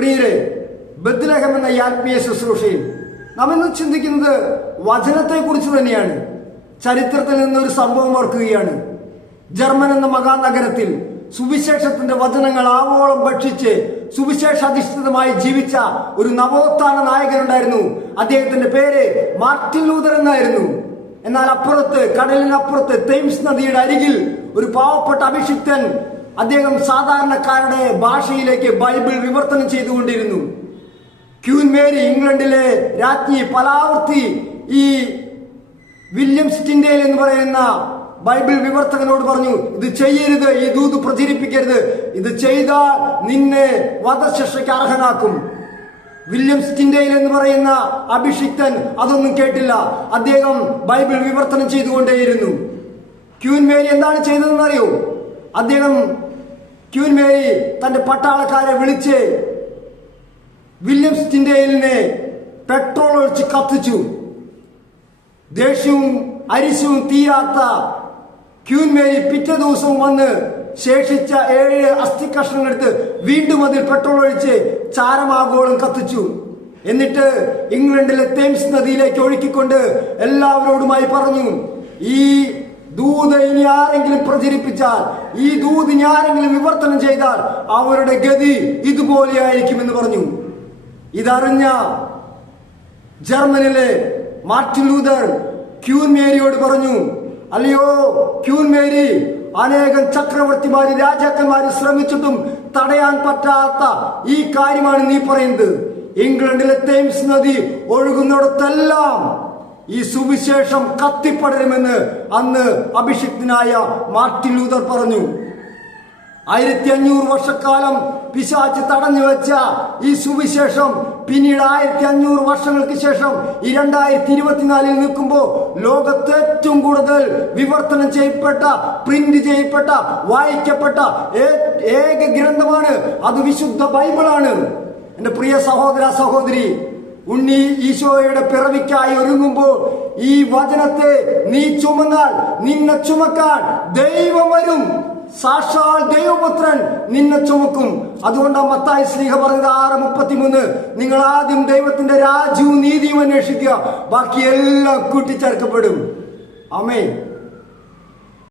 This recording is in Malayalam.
പ്രിയരെ, ബത്ലഹേം എന്ന ഈ ആത്മീയ ശുശ്രൂഷയിൽ നാം ഇന്ന് ചിന്തിക്കുന്നത് വചനത്തെക്കുറിച്ച് തന്നെയാണ്. ചരിത്രത്തിൽ നിന്നൊരു സംഭവം ഓർക്കുകയാണ്. ജർമ്മൻ എന്ന മഹാനഗരത്തിൽ സുവിശേഷത്തിന്റെ വചനങ്ങൾ ആവോളം ഭക്ഷിച്ച് സുവിശേഷാധിഷ്ഠിതമായി ജീവിച്ച ഒരു നവോത്ഥാന നായകനുണ്ടായിരുന്നു. അദ്ദേഹത്തിന്റെ പേര് മാർട്ടിൻ ലൂതർ എന്നായിരുന്നു. എന്നാൽ അപ്പുറത്ത്, കടലിനപ്പുറത്ത് തേംസ് നദിയുടെ അരികിൽ ഒരു പാവപ്പെട്ട അഭിഷിക്തൻ, അദ്ദേഹം സാധാരണക്കാരുടെ ഭാഷയിലേക്ക് ബൈബിൾ വിവർത്തനം ചെയ്തുകൊണ്ടിരുന്നു. ക്യൂൻ മേരി, ഇംഗ്ലണ്ടിലെ രാജ്ഞി, പലാവർത്തി ഈ വില്യം സ്റ്റിൻഡേൽ എന്ന് പറയുന്ന ബൈബിൾ വിവർത്തകനോട് പറഞ്ഞു, ഇത് ചെയ്യരുത്, ഈ ദൂത് പ്രചരിപ്പിക്കരുത്, ഇത് ചെയ്താൽ നിന്നെ വധശിക്ഷയ്ക്ക് അർഹനാക്കും. വില്യം സ്റ്റിൻഡേൽ എന്ന് പറയുന്ന അഭിഷിക്തൻ അതൊന്നും കേട്ടില്ല. അദ്ദേഹം ബൈബിൾ വിവർത്തനം ചെയ്തുകൊണ്ടേയിരുന്നു. ക്യൂൻ മേരി എന്താണ് ചെയ്തതെന്ന് അറിയോ? ക്യൂൻ മേരി തന്റെ പട്ടാളക്കാരെ വിളിച്ച് വില്യം സ്റ്റിൻഡേലിനെ പെട്രോൾ ഒഴിച്ച് കത്തിച്ചു. ദേഷ്യവും അരിശവും തീരാത്ത ക്യൂൻ മേരി പിറ്റേ ദിവസവും വന്ന് ശേഷിച്ച 7 അസ്ഥി കഷ്ണങ്ങൾ എടുത്ത് വീണ്ടും അതിൽ പെട്രോൾ ഒഴിച്ച് ചാരമാഗോളം കത്തിച്ചു. എന്നിട്ട് ഇംഗ്ലണ്ടിലെ തേംസ് നദിയിലേക്ക് ഒഴുക്കിക്കൊണ്ട് എല്ലാവരോടുമായി പറഞ്ഞു, ഈ ദൂത് ഇനി ആരെങ്കിലും പ്രചരിപ്പിച്ചാൽ, ഈ ദൂത് ഇനി ആരെങ്കിലും വിവർത്തനം ചെയ്താൽ അവരുടെ ഗതി ഇതുപോലെയായിരിക്കുമെന്ന് പറഞ്ഞു. ഇതറിഞ്ഞ ജർമ്മനിലെ മാർട്ടിൻ ലൂതർ ക്യൂൻ മേരിയോട് പറഞ്ഞു, അല്ലയോ ക്യൂൻ മേരി, അനേകം ചക്രവർത്തിമാരും രാജാക്കന്മാരും ശ്രമിച്ചിട്ടും തടയാൻ പറ്റാത്ത ഈ കാര്യമാണ് നീ പറയുന്നത്. ഇംഗ്ലണ്ടിലെ തേംസ് നദി ഒഴുകുന്നിടത്തെല്ലാം ഈ സുവിശേഷം കത്തിപ്പടരുമെന്ന് അന്ന് അഭിഷിക്തനായ മാർട്ടിൻ ലൂതർ പറഞ്ഞു. 1500 വർഷക്കാലം പിശാച് തടഞ്ഞു വെച്ച ഈ സുവിശേഷം പിന്നീട് 1500 വർഷങ്ങൾക്ക് ശേഷം ഈ 2024 നിൽക്കുമ്പോൾ ലോകത്ത് ഏറ്റവും കൂടുതൽ വിവർത്തനം ചെയ്യപ്പെട്ട, പ്രിന്റ് ചെയ്യപ്പെട്ട, വായിക്കപ്പെട്ട ഏക ഗ്രന്ഥമാണ്. അത് വിശുദ്ധ ബൈബിളാണ്. എന്റെ പ്രിയ സഹോദര സഹോദരി, ഉണ്ണി ഈശോയുടെ പിറവിക്കായി ഒരുങ്ങുമ്പോൾ ഈ വചനത്തെ നീ ചുമന്നാൽ നിന്നെ ചുമക്കാൻ ദൈവം വരും. സാക്ഷാൽ ദൈവപുത്രൻ നിന്നെ ചുമക്കും. അതുകൊണ്ടാണ് മത്തായി ശ്ലീഹ പറഞ്ഞത് 6:33, നിങ്ങൾ ആദ്യം ദൈവത്തിന്റെ രാജ്യവും നീതിയും അന്വേഷിക്കുക, ബാക്കിയെല്ലാം കൂട്ടിച്ചേർക്കപ്പെടും. ആമേൻ.